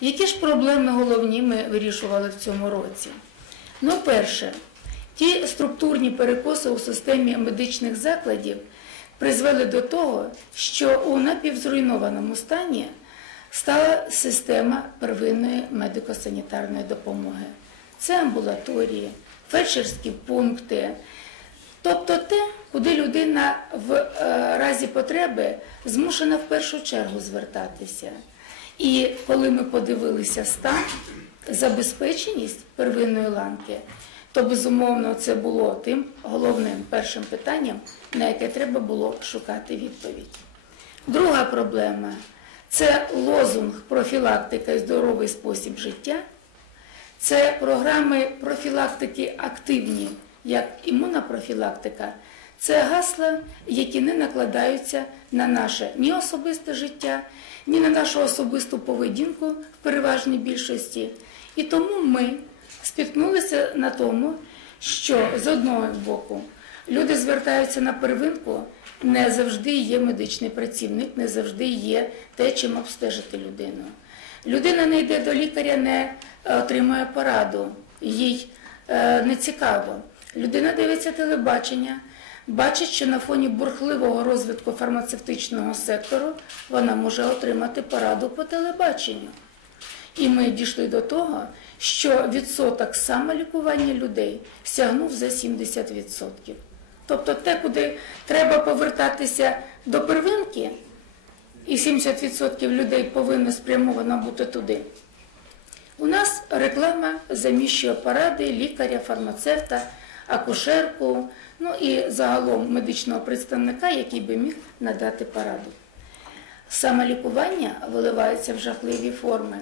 Які ж проблеми головні ми вирішували в цьому році? Ну, перше, ті структурні перекоси у системі медичних закладів призвели до того, що у напівзруйнованому стані стала система первинної медико-санітарної допомоги. Це амбулаторії, фельдшерські пункти, тобто те, куди людина в е, разі потреби змушена в першу чергу звертатися. І коли ми подивилися стан, забезпеченість первинної ланки, то безумовно це було тим головним першим питанням, на яке треба було шукати відповідь. Друга проблема це лозунг профілактика і здоровий спосіб життя. Це програми профілактики активні, як імунопрофілактика. Це гасла, які не накладаються на наше ні особисте життя, ні на нашу особисту поведінку в переважній більшості. І тому ми спіткнулися на тому, що з одного боку люди звертаються на первинку, не завжди є медичний працівник, не завжди є те, чим обстежити людину. Людина не йде до лікаря, не е, отримує пораду, їй е, не цікаво. Людина дивиться телебачення, бачить, що на фоні бурхливого розвитку фармацевтичного сектору вона може отримати пораду по телебаченню. І ми дійшли до того, що відсоток самолікування людей сягнув за 70%. Тобто те, куди треба повертатися до первинки, і 70% людей повинно спрямовано бути туди. У нас реклама заміщує поради лікаря, фармацевта, акушерку, ну і загалом медичного представника, який би міг надати пораду. Самолікування виливається в жахливі форми.